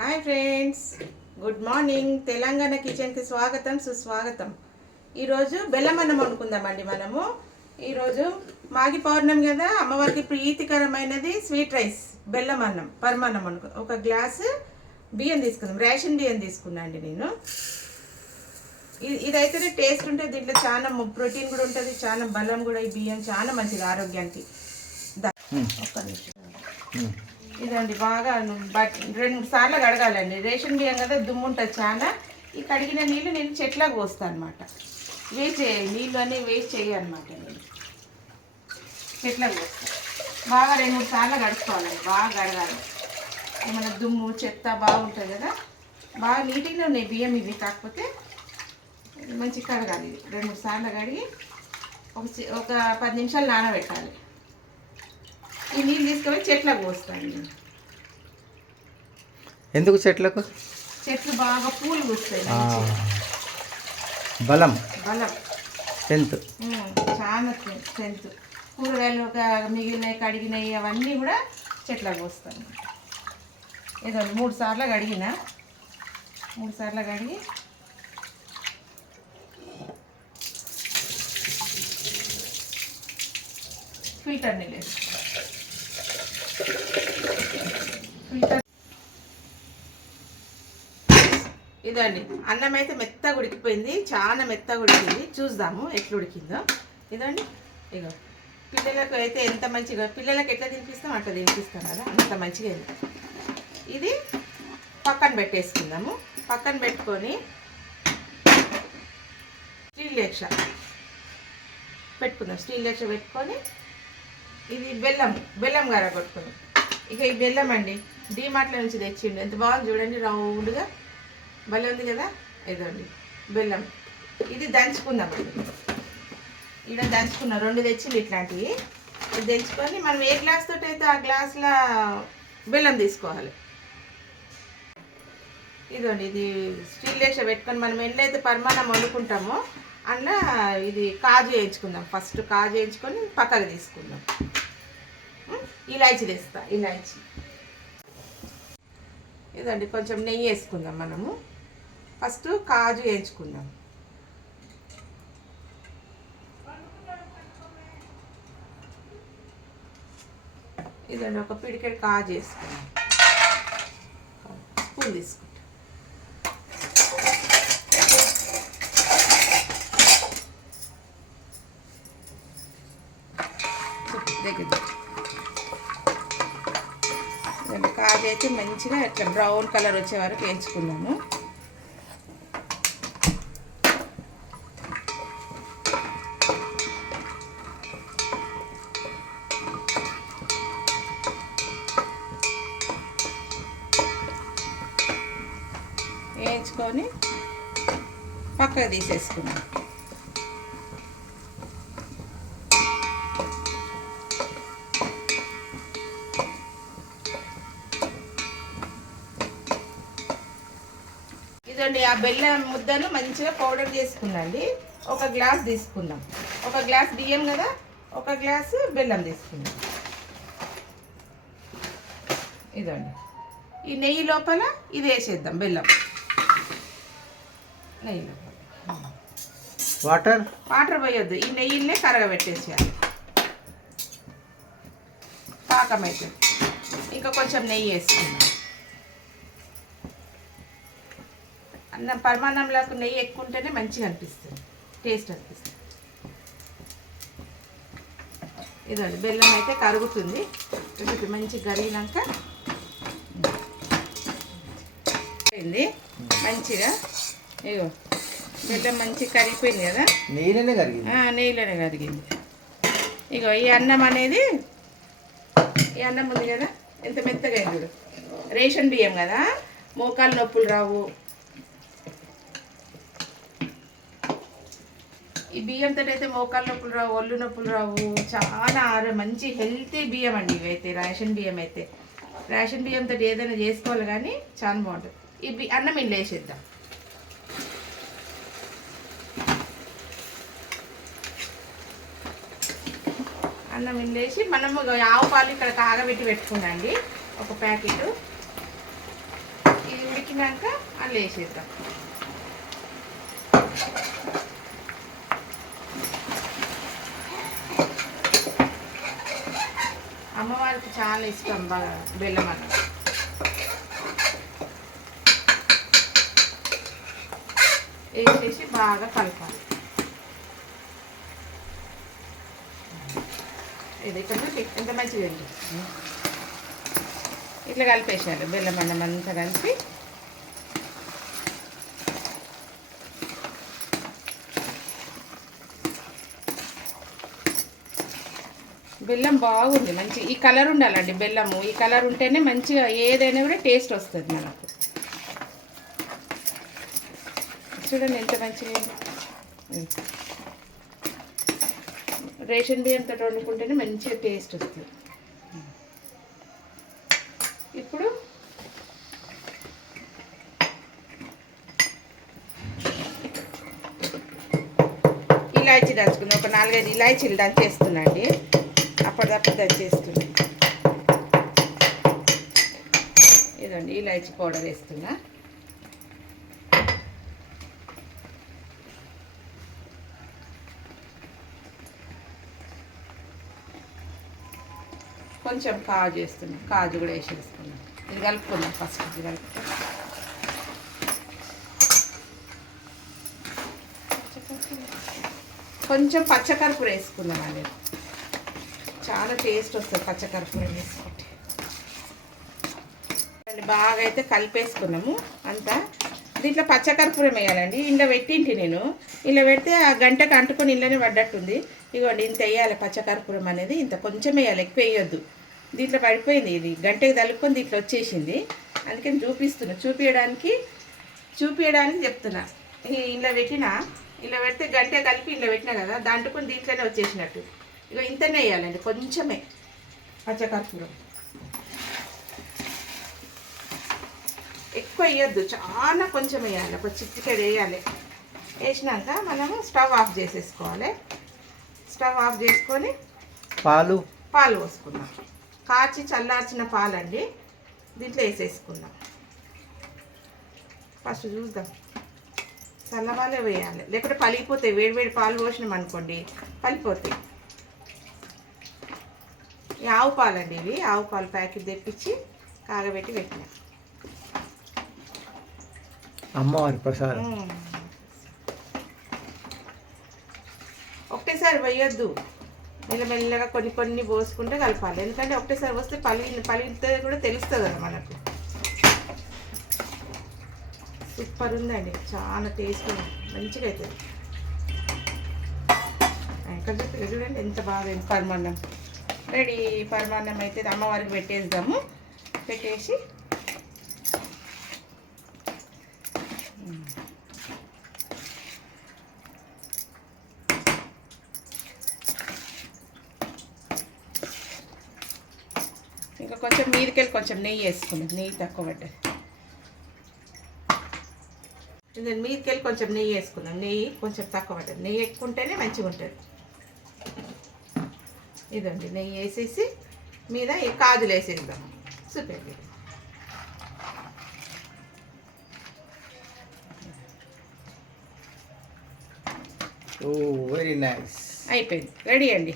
Hi friends, good morning. Telangana కిచెన్కి స్వాగతం సుస్వాగతం. ఈరోజు బెల్లం అన్నం వండుకుందామండి. మనము ఈరోజు మాఘి పౌర్ణమి కదా, అమ్మవారికి ప్రీతికరమైనది స్వీట్ రైస్ బెల్లం అన్నం పరమాన్నం వండుకు. ఒక గ్లాసు బియ్యం తీసుకుందాం, రేషన్ బియ్యం తీసుకున్నా అండి నేను. ఇదైతేనే టేస్ట్ ఉంటుంది, దీంట్లో చాలా ప్రోటీన్ కూడా ఉంటుంది, చాలా బలం కూడా. ఈ బియ్యం చాలా మంచిది ఆరోగ్యానికి. ఒక్క నిమిషం. ఇదండి బాగా 2-3 సార్లు కడగాలండి. రేషన్ బియ్యం కదా, దుమ్ము ఉంటుంది చాలా. ఈ కడిగిన నీళ్ళు నేను చెట్లకు పోస్తాను అనమాట. వేస్ట్ చేయాలి, నీళ్ళు అన్నీ వేస్ట్ చేయాలన్నమాట. నేను చెట్లకు పోస్తాను. బాగా 2-3 సార్లు కడుక్కోవాలండి, బాగా కడగాలి. ఏమైనా దుమ్ము చెత్త బాగుంటుంది కదా. బాగా నీట్గా ఉన్నాయి బియ్యం ఇవి, కాకపోతే మంచిగా కడగాలి. ఇది 2-3 సార్లు కడిగి ఒక 10 నిమిషాలు నానబెట్టాలి. ఈ నీళ్ళు తీసుకొని చెట్లకు పోస్తాను. ఎందుకు చెట్లకు? చెట్లు బాగా పూలు పూస్తాయి, బలం బలం స్ట్రెంత్, చాలా స్ట్రెంత్. కూరగాయలు మిగిలినవి కడిగినవి అవన్నీ కూడా చెట్లకు పోస్తాను. ఏదో 3 సార్లు కడిగిన, 3 సార్లు కడిగి ఫిల్టర్ నీళ్ళు వేస్తాను. ఫిల్టర్ ఇదండి. అన్నం అయితే మెత్తగా ఉడికిపోయింది, చాలా మెత్తగా ఉడికింది. చూద్దాము ఎట్లా ఉడికిందో. ఇదండి, ఇగో పిల్లలకు అయితే ఎంత మంచిగా, పిల్లలకు ఎట్లా తినిపిస్తాం అట్లా తినిపిస్తాం కదా, అంత మంచిగా. ఇది పక్కన పెట్టేసుకుందాము. పక్కన పెట్టుకొని స్టీల్ లేక్ష పెట్టుకుందాం. స్టీల్ లేక్ష పెట్టుకొని ఇది బెల్లం గార కొట్టుకుందాం. ఇక ఈ బెల్లం అండి డీమార్ట్లో నుంచి తెచ్చిండు, ఎంత బాగుంది చూడండి, రౌండ్గా భలే ఉంది కదా. ఇదండి బెల్లం, ఇది దంచుకుందామండి. ఇక్కడ దంచుకున్నాం, 2 తెచ్చింది ఇట్లాంటివి. ఇది దంచుకొని మనం ఏ గ్లాస్ తోటి అయితే ఆ గ్లాసులో బెల్లం తీసుకోవాలి. ఇదండి, ఇది స్టీల్ లేక్ష పెట్టుకొని మనం ఎన్నైతే పరమాన్నం వండుకుంటామో అందులో ఇది కాజు వేయించుకుందాం. ఫస్ట్ కాజు వేయించుకొని పక్కకు తీసుకుందాం. ఇలాచి తెస్తా, ఇలాచి. ఇదండి కొంచెం నెయ్యి వేసుకుందాం. మనము ఫస్ట్ కాజు వేయించుకుందాం. ఇదండి ఒక పిడికెడు కాజు వేసుకుందాం. స్పూన్ తీసుకుంటాం. కాజు అయితే మంచిగా ఇట్లా బ్రౌన్ కలర్ వచ్చే వరకు వేయించుకున్నాము. వేయించుకొని పక్కకు తీసేసుకున్నాం. ఇదండి ఆ బెల్లం ముద్దను మంచిగా పౌడర్ చేసుకున్నాండి. ఒక గ్లాస్ తీసుకుందాం. ఒక గ్లాస్ బియ్యం కదా, ఒక గ్లాసు బెల్లం తీసుకుందాం. ఇదండి ఈ నెయ్యి లోపల ఇది వేసేద్దాం. బెల్లం నెయ్యి లోపల వాటర్ పోయొద్దు, ఈ నెయ్యినే కరగబెట్టేసేయాలి. పాకం అయితే ఇంకా కొంచెం నెయ్యి వేసుకుందాం. అన్నం పరమాన్నంలోకి నెయ్యి ఎక్కువ ఉంటేనే మంచిగా అనిపిస్తుంది, టేస్ట్ అనిపిస్తుంది. ఇదండి బెల్లం అయితే కరుగుతుంది. ఇది మంచిగా కరిగినాక అయింది మంచిగా. ఇగో బెల్లం మంచిగా కరిగిపోయింది కదా, నెయ్యిలోనే కరిగింది. ఇగో ఈ అన్నం అనేది, ఈ అన్నం ఉంది కదా ఎంత మెత్తగా అయింది. రేషన్ బియ్యం కదా, మోకాలు నొప్పులు రావు. ఈ బియ్యంతో అయితే మోకాలు నొప్పులు రావు, ఒళ్ళు నొప్పులు రావు. చాలా మంచి హెల్తీ బియ్యం అండి ఇవైతే. రేషన్ బియ్యం అయితే, రేషన్ బియ్యంతో ఏదైనా చేసుకోవాలి కానీ చాలా బాగుంటుంది. ఈ అన్నం ఇంట్లో వేసేద్దాం. అన్నం ఇంట్లో వేసి మనము ఆవు పాలు ఇక్కడ కాగబెట్టి పెట్టుకున్నాండి ఒక ప్యాకెట్. ఇది ఉడికినాక అల్లు వేసేద్దాం. అమ్మవారికి చాలా ఇష్టం బాగా బెల్లం అన్నం. వేసేసి బాగా కలపాలి. ఇది కొంచెం ఎంత మంచిగా ఉంది. ఇట్లా కలిపేసారు బెల్లం అన్నం అంతా కలిపి. బెల్లం బాగుంది, మంచి ఈ కలర్ ఉండాలండి బెల్లము. ఈ కలర్ ఉంటేనే మంచిగా ఏదైనా కూడా టేస్ట్ వస్తుంది మనకు. చూడండి ఎంత మంచిగా. రేషన్ బియ్యంతో వండుకుంటేనే మంచిగా టేస్ట్ వస్తుంది. ఇప్పుడు ఇలాచీ దంచుకుందాం. ఒక 4-5 ఇలాచీలు దంచేస్తున్నా అండి, అప్పటిదప్పుడు దంచేస్తున్నా. ఇదండి ఇలాచీ పౌడర్ వేస్తున్నా. కొంచెం కాజు వేస్తున్నాం, కాజు కూడా వేసేసుకున్నాం. ఇది కలుపుకుందాం ఫస్ట్. ఇది కలుపుకుందాం. కొంచెం పచ్చకర్పూరం వేసుకున్నాం అండి, చాలా టేస్ట్ వస్తుంది పచ్చకర్పూరం వేసుకుంటే. బాగా అయితే కలిపేసుకున్నాము అంతా. దీంట్లో పచ్చకర్పూరం వేయాలండి. ఇంట్లో పెట్టింటి నేను, ఇలా పెడితే ఆ గంటకు అంటుకొని ఇళ్ళనే పడ్డట్టుంది. ఇగోండి ఇంత వేయాలి పచ్చకర్పూరం అనేది, ఇంత కొంచెం వేయాలి, ఎక్కువ వేయొద్దు. దీంట్లో పడిపోయింది, ఇది గంటకి తలుపుకొని దీంట్లో వచ్చేసింది. అందుకని చూపిస్తున్నా, చూపించడానికి చెప్తున్నా. ఇలా పెట్టినా, ఇలా పెడితే గంట కలిపి ఇలా పెట్టినా కదా, దాంట్లో దీంట్లోనే వచ్చేసినట్టు. ఇక ఇంతనే వేయాలండి, కొంచెమే పచ్చకర్పూరం, ఎక్కువ వేయద్దు, చాలా కొంచెం వేయాలి. ఒక చిటికెడు వేయాలి. వేసినాక మనము స్టవ్ ఆఫ్ చేసేసుకోవాలి. స్టవ్ ఆఫ్ చేసుకొని పాలు పోసుకుందాం. కాచి చల్లార్చిన పాలండి దీంట్లో వేసేసుకుందాం. ఫస్ట్ చూద్దాం, చల్లవాలే వేయాలి, లేకపోతే పలిగిపోతాయి. వేడివేడి పాలు పోసినాం అనుకోండి పలిపోతాయి. ఆవు పాలండి ఇవి, ఆవు పాలు ప్యాకెట్ తెప్పించి కాగబెట్టి పెట్టినా. అమ్మవారి ప్రసాదం. ఒకటేసారి వేయొద్దు, మెల్లమెల్లగా కొన్ని కొన్ని పోసుకుంటే కలపాలి. ఎందుకంటే ఒకటేసారి వస్తే పలిగితే కూడా తెలుస్తుంది కదా మనకు. సూపర్ ఉందండి, చాలా టేస్ట్ మంచిగా అవుతుంది. ఇక్కడ చూడండి ఎంత బాగా పరమాన్నం రెడీ. పరమాన్నం అయితే అమ్మవారికి పెట్టేద్దాము. పెట్టేసి ఇంకా కొంచెం మీదకెళ్ళి కొంచెం నెయ్యి వేసుకున్నాం. నెయ్యి తక్కువ పడ్డది. నేను మీదకెళ్ళి కొంచెం నెయ్యి వేసుకున్నాం. నెయ్యి కొంచెం తక్కువ పడ్డది. నెయ్యి ఎక్కువ ఉంటేనే మంచిగా ఉంటుంది. ఇదండి నెయ్యి వేసేసి మీద ఈ కాజులు వేసేద్దాం. సూపర్. Very nice. అయిపోయింది, రెడీ అండి.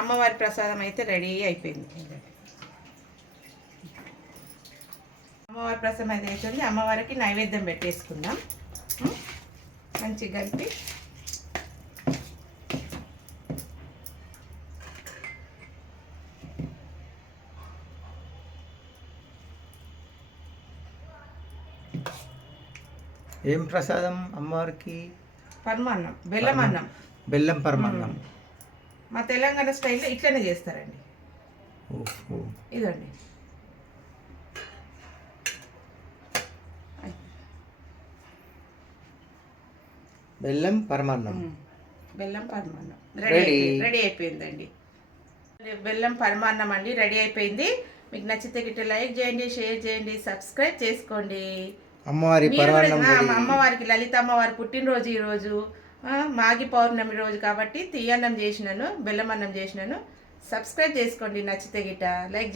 అమ్మవారి ప్రసాదం అయితే రెడీ అయిపోయింది. అమ్మవారి ప్రసాదం అయితే అయిపోయింది. అమ్మవారికి నైవేద్యం పెట్టేసుకుందాం. మంచిగా కలిపి ఏం ప్రసాదం అమ్మవారికి? పరమాన్నం, బెల్లం అన్నం. బెల్లం పరమాన్నం మా తెలంగాణ స్టైల్లో ఇట్లనే చేస్తారండి. ఇదండి బెల్లం పరమాన్నం. బెల్లం పరమాన్నం రెడీ అయిపోయిందండి. బెల్లం పరమాన్నం అండి రెడీ అయిపోయింది. మీకు నచ్చితే గిట్ట లైక్ చేయండి, షేర్ చేయండి, సబ్స్క్రైబ్ చేసుకోండి. అమ్మవారికి లలిత అమ్మవారి పుట్టినరోజు ఈరోజు, మాఘి పౌర్ణమి రోజు కాబట్టి తీయన్నం చేసినాను, బెల్లం అన్నం చేసినాను. సబ్స్క్రైబ్ చేసుకోండి నచ్చితే గిట్ట లైక్